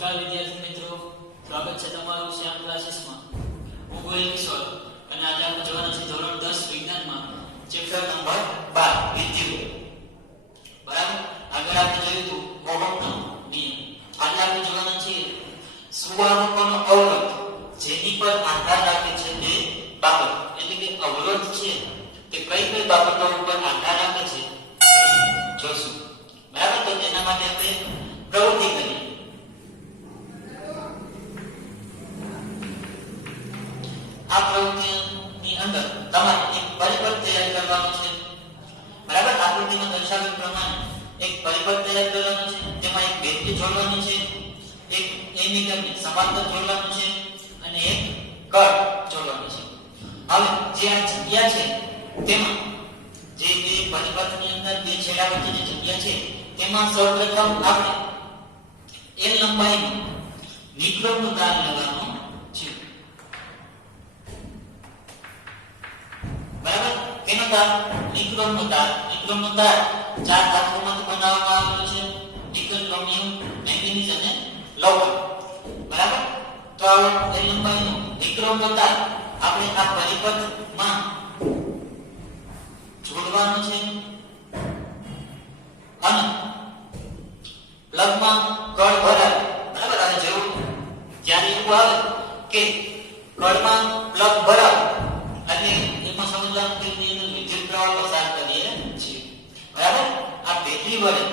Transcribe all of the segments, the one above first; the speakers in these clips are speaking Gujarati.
નમસ્કાર વિદ્યાર્થી મિત્રો, સ્વાગત છે તમારું શ્યામ ક્લાસીસમાં. હું ગોહિલ કિશોર અને આજે આપણે જોવાના છે ધોરણ 10 વિજ્ઞાનમાં ચેપ્ટર નંબર 12 વિદ્યુત. બરાબર, આગળ આપણે જોયું હતું ઓહમનો નિયમ. આજે આપણે જોવાના છે સુવાહકોનો અવરોધ, જેની પર આધાર રાખે છે તે બાબત, એટલે કે અવરોધ છે તે કઈ કઈ બાબતો ઉપર આધાર રાખે છે જોશું. બરાબર, તો તેના માટે આપણે પ્રવૃત્તિ કરીએ. આ પ્રવૃત્તિની અંદર તમારે એક પરિપથ તૈયાર કરવાનો છે. બરાબર, આકૃતિમાં દર્શાવેલ પ્રમાણે એક પરિપથ તૈયાર કરવાનો છે. તેમાં એક બેટરી જોડવાની છે, એક એમીટરને સમાંતર જોડવાનું છે અને એક કળ જોડવાનું છે. હવે જે આ જગ્યા છે તેમાં જે બે પરિપથની અંદર બે છેડા વચ્ચેની જગ્યા છે તેમાં સૌપ્રથમ આપણે L લંબાઈનું નિક્રોમનું તાર લગાવવાનું છે. બરાબર, કેનો તાર? નિક્રોમનો તાર. નિક્રોમનો તાર ચાર ધાતુઓમાંથી બનાવવામાં આવેલો છે: નિકલ, ક્રોમિયમ, મેંગેનીઝ અને લોહ. બરાબર, તો આ L લંબાઈનો નિક્રોમનો તાર આપણે આ પરિપથમાં જોડવાનો છે અને પ્લગમાં કળ ભરાય. બરાબર, આ જેવું જ્યારે એવું આવે કે કળમાં પ્લગ ભરાય અને એમાં સમજવાનું કે એની અંદર વિદ્યુત પ્રવાહ પસાર કરીએ છીએ. બરાબર, આ બેટરી વડે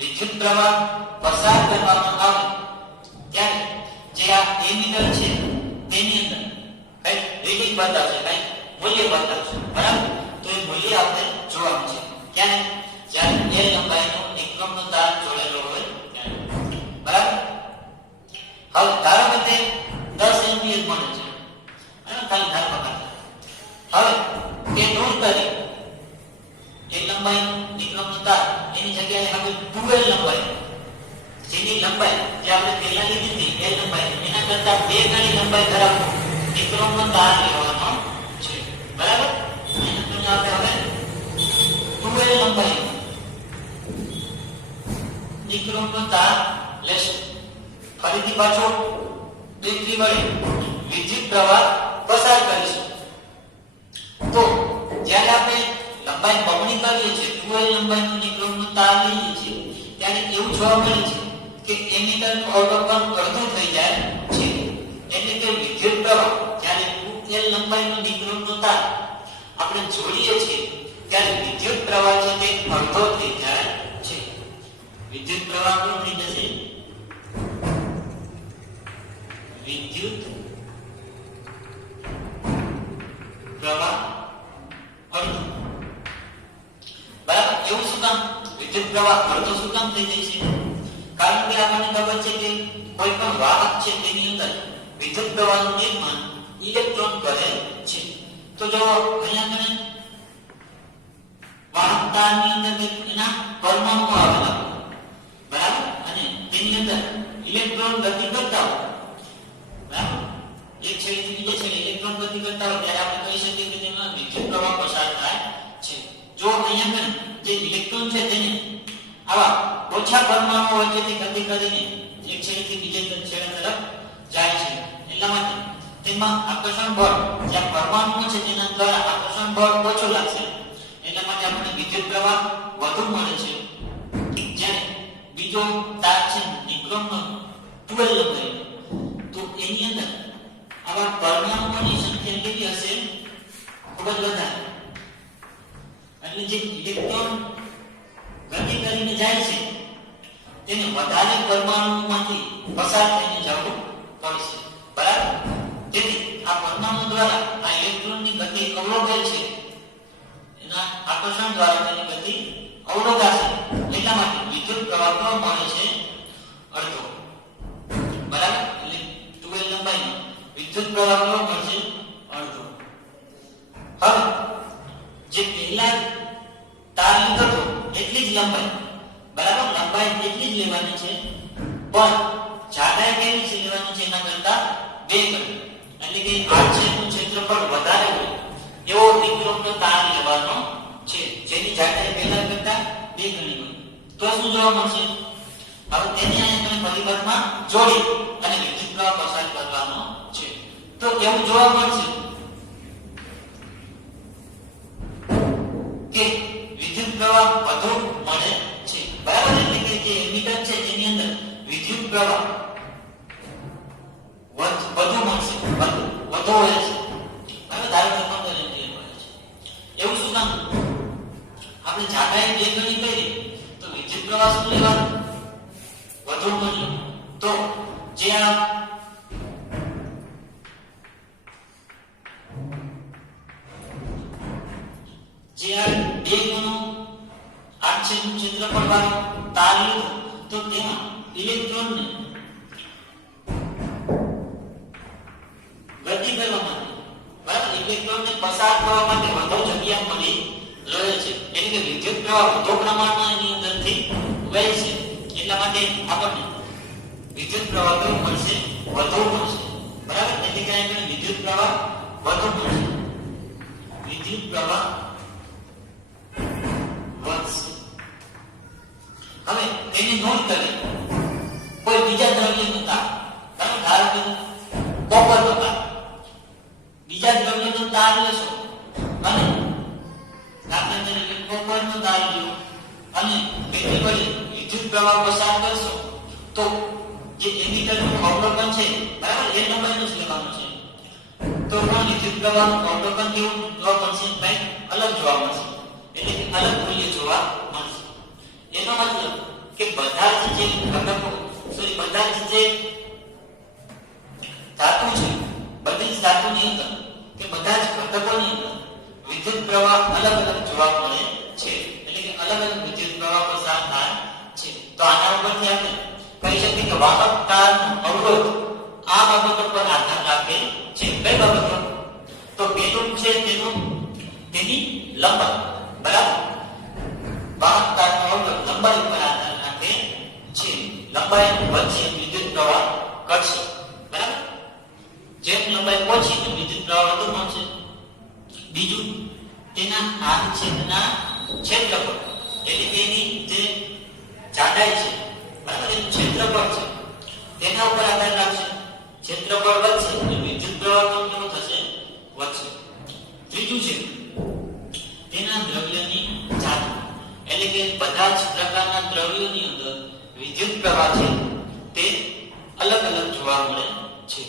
વિદ્યુત પ્રવાહ પસાર કરવામાં આવે ત્યારે જે આ એમીટર છે તેની અંદર કઈ રીડિંગ બતાવશે, કઈ મૂલ્ય બતાવશે. બરાબર, તો એ મૂલ્ય આપણે જોવાનું છે. ક્યારે? જ્યારે L લંબાઈનો નિક્રોમનો તાર જોડેલો હોય ત્યારે. બરાબર, હવે ધારો કે તે 10 એમ્પિયર મળે છે. બરાબર, ખાલી ધાર પકડ. હવે તે દૂર કરી L લંબાઈનો નિક્રોમનો તાર એની જગ્યાએ હવે 2L લંબાઈ, જેની લંબાઈ જે આપણે પહેલા લીધી હતી L લંબાઈ, એના કરતા 2 ગણી લંબાઈ ધરાવતો નિક્રોમનો તાર લેવાનો છે. બરાબર, આપણે હવે 2L લંબાઈ નિક્રોમનો તાર લેશું. ફરીથી પાછો બેટરી વડે વિદ્યુત પ્રવાહ પસાર કરીશું. તો જ્યારે આપણે લંબાઈ બમણી કરીએ છીએ, 2L લંબાઈનો નિક્રોમનો તાર લઈએ છીએ, ત્યારે એવું જોવા મળે છે કે એમીટરનું અવલોકન અડધું થઈ જાય છે. એટલે કે વિદ્યુત પ્રવાહ જ્યારે 2L લંબાઈનો નિક્રોમનો તાર આપણે જોડીએ છીએ ત્યારે વિદ્યુત પ્રવાહ છે તે અડધો થઈ જાય છે. વિદ્યુત પ્રવાહ શું થઈ જશે? વિદ્યુત પ્રવાહ અડધો. બરાબર, એવું શું કામ? વિદ્યુત પ્રવાહ અડધો શું કામ થઈ જાય છે? કારણ કે આપણને ખબર છે કે કોઈ પણ વાહક છે તેની અંદર વિદ્યુત પ્રવાહનું નિર્માણ ઇલેક્ટ્રોન કરે છે. તો જો અહીંયા આપણે વાહકતાની અંદર એના પરમાણુઓ આવેલા, બરાબર, અને તેની અંદર ઇલેક્ટ્રોન ગતિ કરતા હોય. બરાબર, એક છેડેથી બીજે છેડે ઇલેક્ટ્રોન ગતિ કરતા હોય ત્યારે આપણે કહી શકીએ કે તેમાં વિદ્યુત પ્રવાહ પસાર થાય છે. જો અહીંયા જે ઇલેક્ટ્રોન છે તેને આવા ઓછા પરમાણુઓ વચ્ચેથી ગતિ કરીને એક છેડેથી બીજે છેડે તરફ જાય છે. એટલા માટે તેમાં આકર્ષણ બળ, જ્યાં પરમાણુઓ છે તેના દ્વારા આકર્ષણ બળ ઓછું લાગશે. એટલા માટે આપણને વિદ્યુત પ્રવાહ વધુ મળે છે. જ્યારે બીજો તાર છે નિક્રોમનો 12 લંબાઈનો, તો એની અંદર આવા પરમાણુઓની સંખ્યા કેવી હશે? ખૂબ જ વધારે. એટલે જે ઇલેક્ટ્રોન ગતિ કરીને જાય છે તેને વધારે પરમાણુઓમાંથી પસાર થઈને જવું પડશે. બરાબર, તેથી આ પરમાણુ દ્વારા આ ઇલેક્ટ્રોનની ગતિ અવરોધાય છે. એના આકર્ષણ દ્વારા તેની ગતિ અવરોધાશે. એટલા માટે વિદ્યુત પ્રવાહ મળે છે અડધો. બરાબર, એટલે 2L લંબાઈનો વિદ્યુત પ્રવાહ મળશે અડધો. હવે જે પહેલા તાર લીધો હતો એટલી જ લંબાઈ, બરાબર, લંબાઈ એટલી જ લેવાની છે, પણ જાડાઈ કેવી છે લેવાની છે? એના કરતા 2 ગણી, એટલે કે આ છેદનું ક્ષેત્રફળ વધારે હોય એવો નિક્રોમનો તાર લેવાનો છે, જેની જાડાઈ પહેલા કરતા 2 ગણી હોય. તો શું જોવા મળશે? હવે તેને અહીંયા તમે પ્રતિબંધમાં જોડી અને વિદ્યુત પ્રવાહ પસાર કરવાનો છે. તો એવું જોવા મળશે કે વિદ્યુત પ્રવાહ વધુ મળે છે. બરાબર, એટલે કે જે એમીટર છે તેની અંદર વિદ્યુત પ્રવાહ વધુ મળશે, વધુ હોય છે. બરાબર, ધારો કે 15 એમ્પિયર મળે છે. એવું શું કામ? આપણે જાડાઈ 2 ગણી કરી તો વિદ્યુત પ્રવાહ શું લેવાનું? વધુ મળ્યો. તો જે આ બે ગણો 8 છેદનું ક્ષેત્રફળ વાળો તાર લીધો તો તેમાં ઇલેક્ટ્રોનને ગતિ કરવા માટે, બરાબર, ઇલેક્ટ્રોનને પસાર કરવા માટે વધુ જગ્યા મળી રહે છે. એટલે કે વિદ્યુત પ્રવાહ વધુ પ્રમાણમાં એની અંદરથી વહે છે. એટલા માટે આપણને વિદ્યુત પ્રવાહ કેવું મળશે? વધુ મળશે. બરાબર, એટલે કે અહીંયા વિદ્યુત પ્રવાહ વધુ મળશે. વિદ્યુત પ્રવાહ વધશે. હવે તેની નોંધ કરી કોઈ બીજા દ્રવ્યનું તાર, બરાબર, ધારો કે કોપરનો તાર, બીજા દ્રવ્યનો તાર લેશો અને દાખલા તરીકે કોપરનો તાર લ્યો અને તેની વડે વિદ્યુત પ્રવાહ પસાર કરશો તો જે એમીટરનું અવલોકન છે, બરાબર, એ લંબાઈનું જ લેવાનું છે. તો પણ વિદ્યુત પ્રવાહનું અવલોકન કેવું જોવા મળશે? કંઈક અલગ જોવા મળશે. એટલે કે અલગ મૂલ્ય જોવા મળશે. એનો મતલબ કે બધા જ જે ઘટકો, બધા જ જે ધાતુ છે, બધી જ ધાતુની અંદર કે બધા જ ઘટકોની અંદર વિદ્યુત પ્રવાહ અલગ અલગ જોવા મળે છે. એટલે કે અલગ અલગ વિદ્યુત પ્રવાહ પસાર થાય છે. તો આના ઉપરથી આપણે કહી શકીએ કે વાહકતાનો અવરોધ આ બાબતો પર આધાર રાખે છે. કઈ બાબતો? તો પેલું છે તેની લંબાઈ, બરાબર, વાહકતાનો અવરોધ લંબાઈ ઉપર આધાર રાખે છે. લંબાઈ વચ્ચે વિદ્યુત પ્રવાહ ઘટશે, બરાબર. જેમ લંબાઈ ઓછી તો વિદ્યુત પ્રવાહ વધુ મળશે. બીજું, તેના આડછેદના ક્ષેત્રફળ, એટલે કે એની જે જાડાઈ છે, બરાબર, એનું ક્ષેત્રફળ છે, તેના ઉપર આધાર રાખશે. ક્ષેત્રફળ વધશે તો વિદ્યુત પ્રવાહ પણ કેવો થશે? વધશે. ત્રીજું છે તેના દ્રવ્યની જાડાઈ, એટલે કે બધા જ પ્રકારના દ્રવ્યોની અંદર વિદ્યુત પ્રવાહ છે તે અલગ અલગ જોવા મળે છે.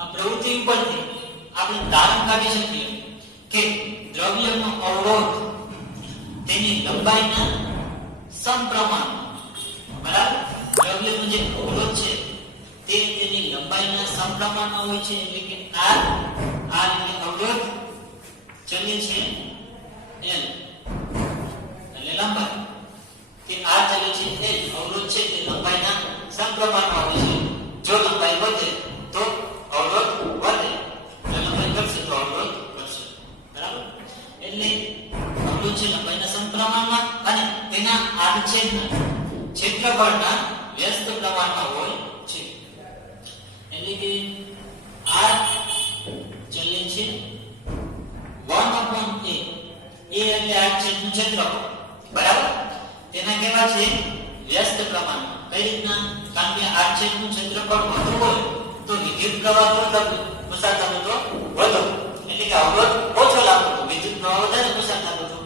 આ પ્રવૃત્તિ ઉપરથી આપણે તારણ કાઢી શકીએ કે દ્રવ્યનો અવરોધ તેની લંબાઈના સમપ્રમાણ, બરાબર, દ્રવ્યનો જે અવરોધ છે તે તેની લંબાઈના સમપ્રમાણમાં હોય છે. એટલે કે r એટલે અવરોધ, ચલે છે l એટલે લંબાઈ, કે r ચલે છે l, અવરોધ છે તે લંબાઈના સમપ્રમાણમાં હોય છે. જો લંબાઈ વધે તો અવરોધ વધે, જો લંબાઈ ઘટશે તો અવરોધ ઘટશે, બરાબર. એટલે અવરોધ છે લંબાઈના સમપ્રમાણમાં અને તેના આડછેદના ક્ષેત્રફળના વ્યસ્ત પ્રમાણમાં હોય છે. એટલે કે r ચલે છે 1/a, એટલે આડછેદનું ક્ષેત્રફળ, બરાબર, તેના કેવા છે? વ્યસ્ત પ્રમાણમાં. કઈ રીતના? કારણ કે આડછેદનું ક્ષેત્રફળ વધુ હોય તો વિદ્યુત પ્રવાહ પસાર થતો તો વધુ, એટલે કે અવરોધ ઓછો લાગતો તો વિદ્યુત પ્રવાહ વધારે પસાર થતો હતો,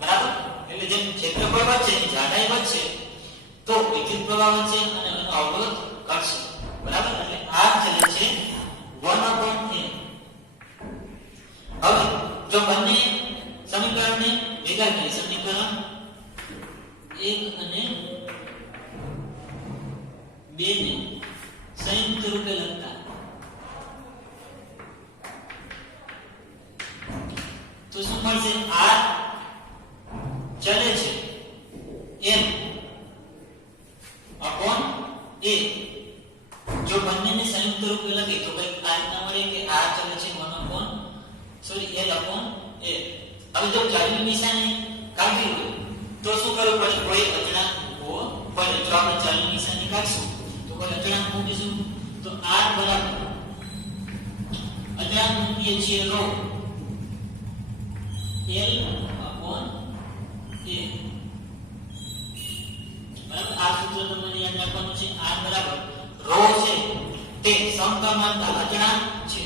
બરાબર. એટલે જેમ ક્ષેત્રફળ વધશે, જાડાઈ વધશે તો વિદ્યુત પ્રવાહ વધશે અને એનો અવરોધ ઘટશે, બરાબર. એટલે r ચલે છે 1/a. હવે જો બંને સમીકરણને ભેગા કરીએ, સમીકરણ 1 અને 2 ને સંયુક્ત રૂપે લખતા તો શું મળશે? r ચલે છે m upon a. જો બંનેને સંયુક્ત રૂપે લખીએ તો કઈ આ રીતના મળે કે r ચલે છે l upon a. હવે જો ચલની નિશાની કાઢી હોય તો શું કરવું પડે? કોઈ અચળાંક મૂકવો પડે. જો આપણે ચલની નિશાની કાઢશું તો કોઈ અચળાંક મૂકીશું તો r બરાબર અચળાંક મૂકીએ છીએ ρ l upon a. બરાબર આ સૂત્ર તમને યાદ રાખવાનું છે r બરાબર ρ છે તે સમપ્રમાણતા અચળાંક છે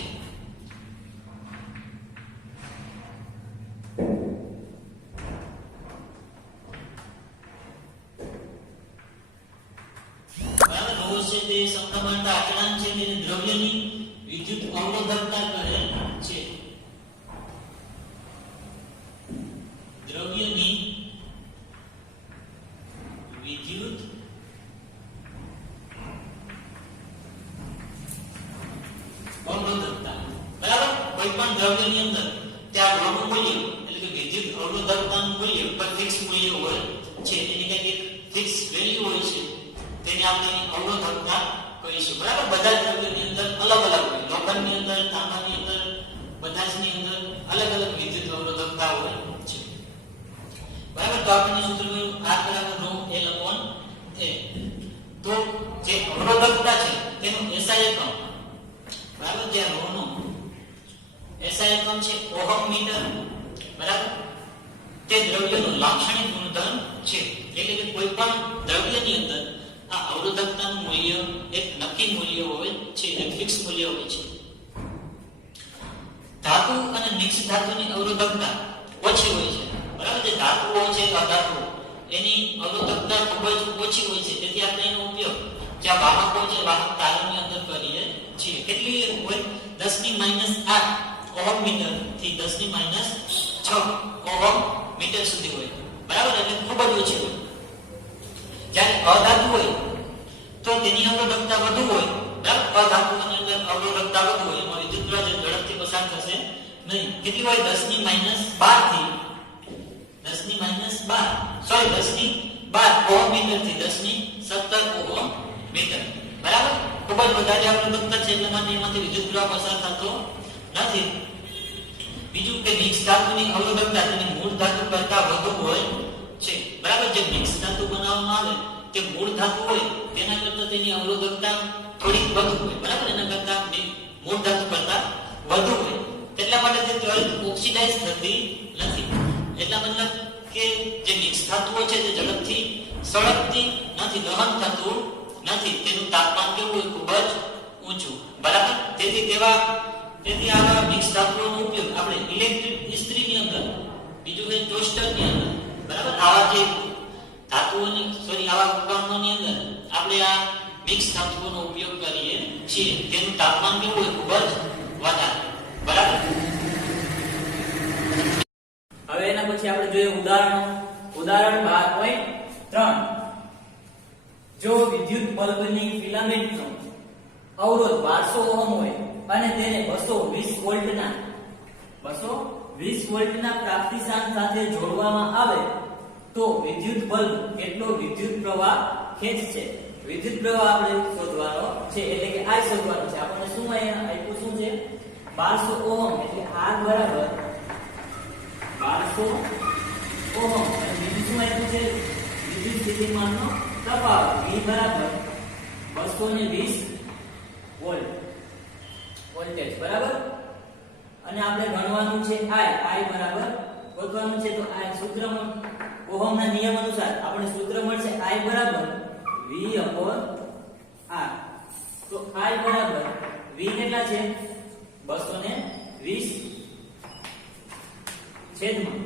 બરાબર ρ છે તે સમપ્રમાણતા અચળાંક છે તેને દ્રવ્યની વિદ્યુત અવરોધકતા કહે છે દ્રવ્યની વિદ્યુત અવરોધકતા બરાબર કોઈ પણ દ્રવ્યની અંદર ત્યાં ઋણનું મૂલ્ય એટલે કે વિદ્યુત અવરોધકતાનું મૂલ્ય પર ફિક્સ મૂલ્ય હોય છે એની કંઈક એક ફિક્સ વેલ્યુ હોય છે તેને આપણે અવરોધકતા કહીશું બરાબર બધા દ્રવ્યની અંદર અલગ અલગ હોય લોખંડની અંદર તાંબાની અંદર બધા જની અંદર અલગ અલગ વિદ્યુત અવરોધકતા હોય છે બરાબર તો આપણે સૂત્ર r બરાબર ρ l upon a તો જે અવરોધકતા છે તેનું SI એકમ બરાબર જે ρ નો SI એકમ છે ઓહમ મીટર બરાબર તે દ્રવ્યનું લાક્ષણિક ગુણધર્મ છે એટલે કે કોઈ પણ દ્રવ્યની અંદર આ અવરોધકતાનું મૂલ્ય એક નક્કી મૂલ્ય હોય છે એક ફિક્સ મૂલ્ય હોય છે ધાતુ અને મિક્સ ધાતુની અવરોધકતા ઓછી હોય છે બરાબર જે ધાતુઓ છે અધાતુઓ એની અવરોધકતા ખૂબ જ ઓછી હોય છે તેથી આપણે એનો ઉપયોગ જ્યાં વાહકો છે વાહક તારોની અંદર કરીએ છીએ કેટલી હોય 10⁻8 ઓહમ મીટર થી 10⁻6 ઓહમ મીટર સુધી હોય બરાબર એટલે ખૂબ જ ઓછી હોય જ્યારે અધાતુ હોય તો તેની અવરોધકતા વધુ હોય બરાબર અધાતુની અંદર અવરોધકતા વધુ હોય એમાં વિદ્યુતપ્રવાહ ઝડપથી પસાર થશે નહીં કેટલી હોય 10⁻12 થી 10⁻12 ઓહમ મીટર થી 10⁻17 ઓહમ મીટર બરાબર ખૂબ જ વધારે અવરોધકતા છે એટલે માટે એમાંથી વિદ્યુતપ્રવાહ પસાર થતો નથી બીજું કે મિક્સ ધાતુની અવરોધકતા તેની મૂળ ધાતુ કરતા વધુ હોય છે બરાબર જે મિક્સ ધાતુ બનાવવામાં આવે તે મૂળ ધાતુ હોય તેના કરતા તેની અવરોધકતા થોડી વધુ હોય બરાબર એના કરતા મૂળ ધાતુ કરતા વધુ હોય એટલા માટે તે ત્વરિત ઓક્સિડાઇઝ થતી નથી એટલા મતલબ કે જે મિક્સ ધાતુઓ છે તે ઝડપથી સળગતી નથી દહન થતું નથી તેનું તાપમાન કેવું હોય ખૂબ જ ઊંચું બરાબર તેથી આવા મિક્સ ધાતુઓનો ઉપયોગ આપણે ઇલેક્ટ્રિક ઇસ્ત્રીની અંદર બીજું કે ટોસ્ટરની અંદર બરાબર આવા જે આવા ઉપકરણોની અંદર આપણે આ મિક્સ ધાતુઓનો ઉપયોગ કરીએ છીએ તેનું તાપમાન કેવું હોય ખૂબ જ વધારે બરાબર હવે એના પછી આપણે જોઈએ ઉદાહરણ 12.3 જો વિદ્યુત બલ્બની ફિલામેન્ટનો અવરોધ 1200 ઓહમ હોય અને તેને 220 વોલ્ટના પ્રાપ્તિશાંક સાથે જોડવામાં આવે તો વિદ્યુત બલ્બ કેટલો વિદ્યુત પ્રવાહ ખેંચશે વિદ્યુત પ્રવાહ આપણે શોધવાનો છે એટલે કે I શોધવાનો છે આપણને શું આપ્યું શું છે 1200 ઓહમ એટલે R બરાબર 1200 ઓહમ અને બીજું શું આપ્યું છે વિદ્યુત સ્થિતિમાનનો તફાવત V બરાબર 220 વોલ્ટેજ બરાબર અને આપણે ગણવાનું છે I બરાબર ગોતવાનું છે તો I સૂત્રમાં ઓહમના નિયમ અનુસાર આપણે સૂત્ર મળશે I બરાબર V/R તો I બરાબર V કેટલા છે 220 છેદમાં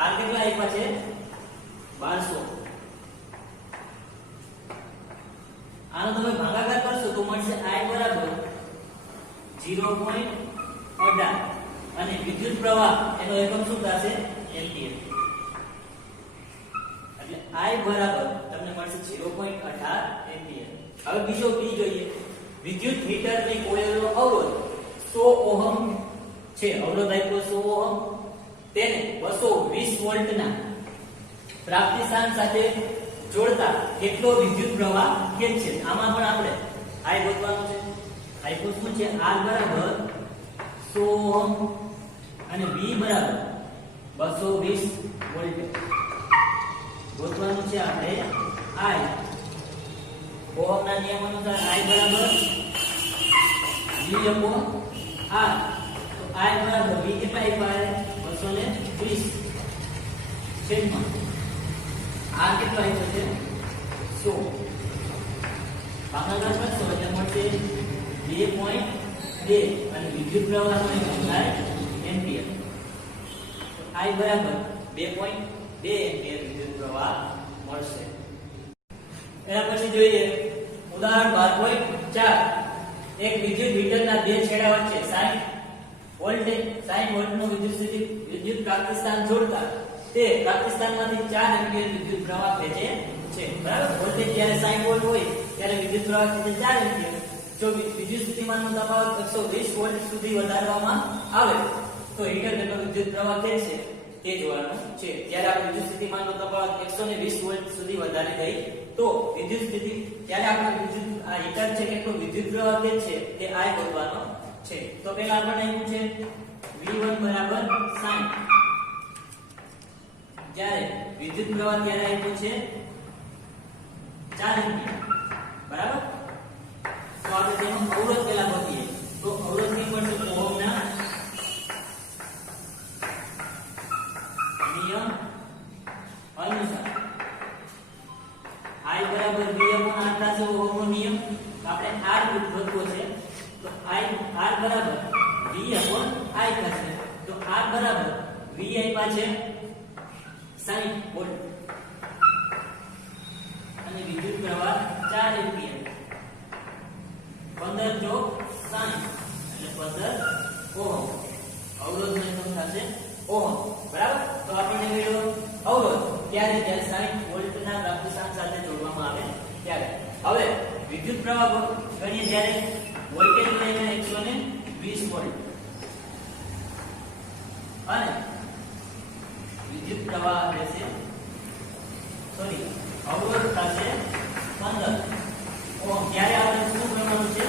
R કેટલા આપ્યા છે 1200 આનો તમે ભાગાકાર કરશો તો મળશે I બરાબર 0.18 અને વિદ્યુત પ્રવાહ એનો એકમ શું થશે એમ્પિયર એટલે I બરાબર તમને મળશે 0.18 એમ્પિયર હવે બીજો P જોઈએ વિદ્યુત હીટરની કોઇલનો અવરોધ 100 ઓહમ છે અવરોધ આપ્યો 100 ઓહમ તેને 220 વોલ્ટના પ્રાપ્તિશાંક સાથે જોડતા કેટલો વિદ્યુત પ્રવાહ ખેંચશે આમાં પણ આપણે I ગોતવાનું છે I શું છે R બરાબર 100 ઓહમ અને V બરાબર 220 વોલ્ટ ગોતવાનું છે આપણે I ઓહમના નિયમ અનુસાર I બરાબર V/R તો I બરાબર V કેટલા આપ્યા 220 છેદમાં R કેટલો આપ્યો છે ભાગાકાર કરશો એટલે મળશે 2.2 અને વિદ્યુત પ્રવાહનો એકમ થાય એમ્પિયર. I બરાબર 2.2 એમ્પિયર વિદ્યુત પ્રવાહ મળશે. એના પછી જોઈએ ઉદાહરણ 12.4. એક વિદ્યુત મીટરના બે છેડા વચ્ચે 60 વોલ્ટનું વિદ્યુત પ્રાપ્તિસ્થાન જોડતા તે પ્રાપ્તિસ્થાનમાંથી 4 એમ્પિયર વિદ્યુત પ્રવાહ ખેંચે છે. બરાબર, વોલ્ટેજ જ્યારે 60 વોલ્ટ હોય ત્યારે વિદ્યુત પ્રવાહ ખેંચે 4 એમ્પિયર. જો વિદ્યુત સ્થિતિમાનનો તફાવત 120 વોલ્ટ સુધી વધારવામાં આવે તો હીટર કેટલો વિદ્યુત પ્રવાહ ખેંચશે તે જોવાનું છે. જ્યારે આપણે વિદ્યુત સ્થિતિમાનનો તફાવત 120 વોલ્ટ સુધી વધારી દઈ તો વિદ્યુત સ્થિતિ ત્યારે આપણે વિદ્યુત આ હીટર છે કેટલો વિદ્યુત પ્રવાહ ખેંચશે તે I શોધવાનો છે. તો પહેલા આપણને આપ્યું છે V1 બરાબર 60. જ્યારે વિદ્યુત પ્રવાહ ત્યારે આપ્યું છે 4 એમ્પિયર. બરાબર, તો આપણે તેનો અવરોધ પહેલા ગોતીએ. તો અવરોધ ની પડશે ઓહમના નિયમ અનુસાર I બરાબર V upon R થશે ઓહમનો નિયમ. તો આપણે R ગોતવો છે તો R બરાબર V upon I થશે. તો R બરાબર V આપ્યા છે 60 વોલ્ટ અને વિદ્યુત પ્રવાહ 4 એમ્પિયર. 15 ચોક 60 એટલે 15 ઓહમ. અવરોધનો એકમ થશે ઓહમ. બરાબર, તો આપણને મળ્યો અવરોધ ત્યારે 60 વોલ્ટના પ્રાપ્તિસ્થાન સાથે જોડવામાં આવે ત્યારે. હવે વિદ્યુત પ્રવાહ ગણીએ જ્યારે વોલ્ટેજ લઈને 120 વોલ્ટ અને વિદ્યુત પ્રવાહ રહેશે અવરોધ થશે 15 ઓહમ. ત્યારે આપણે શું કરવાનું છે?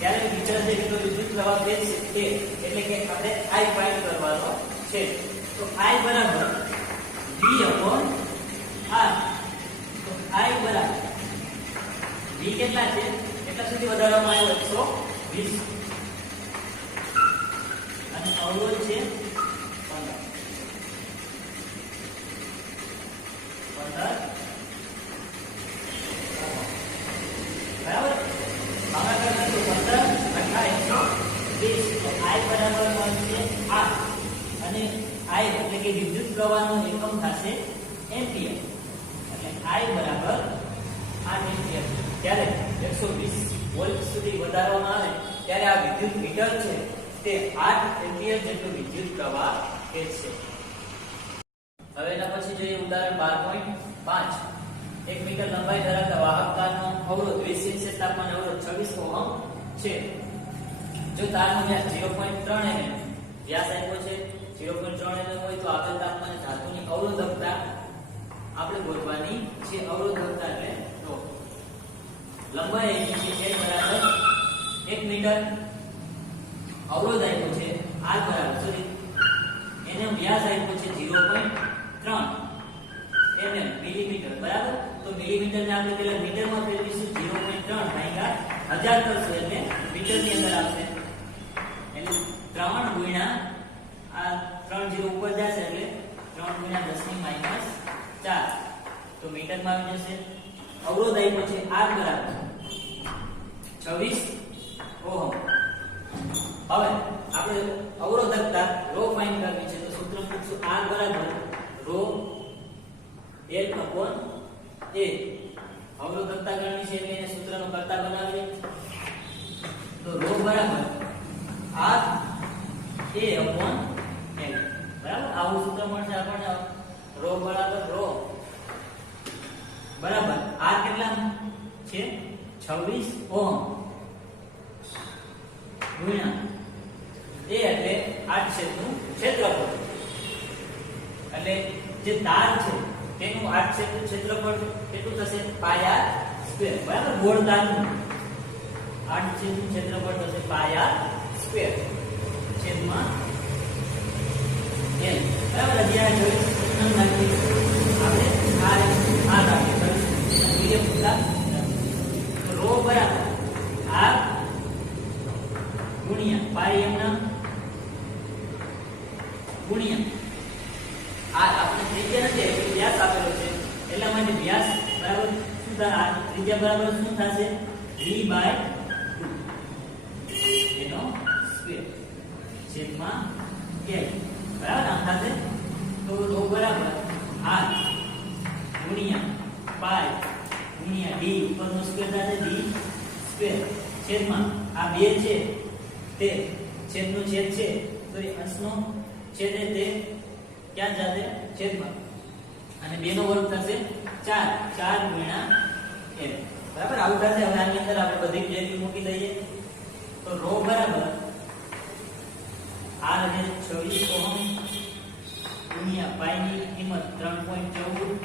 ત્યારે મીટર છે કેટલો વિદ્યુત પ્રવાહ ખેંચશે તે એટલે કે આપણે I ફાઇન્ડ કરવાનો છે. તો I બરાબર V upon R. તો I બરાબર V કેટલા છે? કેટલા સુધી વધારવામાં આવ્યો? 120 અને અવરોધ છે 15. બરાબર, ભાગાકાર કરશો 15 18 120. તો I બરાબર મળશે 8 અને I એટલે કે વિદ્યુત પ્રવાહનો એકમ થશે એમ્પિયર. એટલે I બરાબર 8 એમ્પિયર. ત્યારે 120 વોલ્ટ સુધી વધારવામાં આવે ત્યારે આ વિદ્યુત મીટર છે તે 8 એમ્પિયર જેટલું વિદ્યુત પ્રવાહ ખેંચશે. હવે એના પછી જોઈએ ઉદાહરણ 12.5. 1 મીટર લંબાઈ ધરાવતા વાહક તારનો અવરોધ 20 સેલ્સિયસ તાપમાને અવરોધ 26 ઓહમ છે. જો તારનો વ્યાસ 0.3 mm વ્યાસ આપ્યો છે 0.3 mm હોય તો આપેલ તાપમાને ધાતુની અવરોધકતા આપણે ગોતવાની છે. અવરોધકતા એટલે તો લંબાઈ આપી છે બરાબર 1 મીટર, અવરોધ આપ્યો છે R બરાબર એને વ્યાસ આપ્યો છે 0.3 mm મિલીમીટર. બરાબર, તો મિલીમીટર ને આપણે પેલા મીટરમાં ફેરવીશું 0.3 ભાગ્યા 1000 કરશું એટલે મીટર ની અંદર આવશે. એટલે 3 ગુણ્યા આ 3 0 ઉપર જશે એટલે 3 ગુણ્યા 10 ની માઈનસ 4 તો મીટરમાં આવી જશે. અવરોધ આપ્યો છે R બરાબર 26 ઓહમ. હવે આપણે અવરોધકતા રો ફાઇન્ડ કરવી છે તો સૂત્ર મૂકશું R બરાબર રો L upon A. અવરોધકતા ગણવી છે એટલે એને સૂત્રનો કરતા બનાવીએ તો રો બરાબર R A upon L. બરાબર, આવું સૂત્ર મળશે આપણને. રો બરાબર રો બરાબર R કેટલા છે 26 ઓહમ ગુણ્યા A એટલે 8 છેદનું ક્ષેત્રફળ. એટલે જે તાર છે તેનું 8 છેદનું ક્ષેત્રફળ કેટલું થશે? પાઈ r સ્ક્વેર. બરાબર, ગોળ તારનું 8 છેદનું ક્ષેત્રફળ થશે પાઈ r સ્ક્વેર છેદમાં l. બરાબર, અહીંયા જોઈશું નાખી આપણે r રાખીએ કરીશું બીજે પૂરા રો બરાબર r ગુણ્યા પાઈ m ના ગુણ્યા r. આપણે ત્રિજ્યા નથી એટલે વ્યાસ આપેલો છે એટલા માટે વ્યાસ બરાબર શું થાય? ત્રિજ્યા બરાબર શું થશે? V/2 એનો સ્ક્વેર છેદમાં L બરાબર આમ થશે તો rho બરાબર R ગુણ્યા પાઈ ગુણ્યા d ઉપરનો સ્ક્વેર થશે d સ્ક્વેર છેદમાં આ બે છે તે છેદનો છેદ છે તો એ અંશનો છેદ એ તે ક્યાં જશે છેદમાં અને 2 નો વર્ગ થશે 4 ગુણ્યા l બરાબર આવું થશે હવે આની અંદર આપણે બધી વેલ્યુ મૂકી દઈએ તો rho બરાબર r ને 26 ઓહમ ગુણ્યા પાઈ ની કિંમત 3.14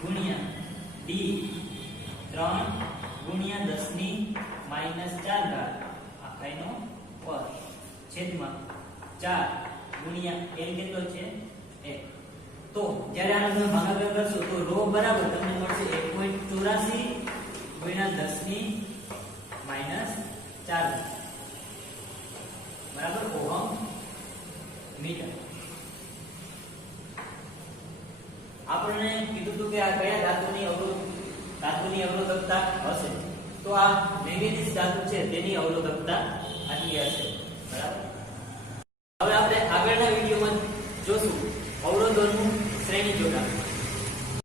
ગુણ્યા d 3 ગુણ્યા 10 ની -4 ઘાત આખાઈનો વર્ગ છેદમાં 4 ગુણ્યા l કેટલો છે 1 તો જ્યારે આનો તમે ભાગાકાર કરશો તો rho બરાબર તમને મળશે 1.84 ગુણ્યા 10 ની -4 બરાબર ઓહમ મીટર આપણે કીધું હતું કે આ કયા ધાતુની અવરોધકતા હશે તો આ મેંગેનીઝ ધાતુ છે તેની અવરોધકતા આટલી હશે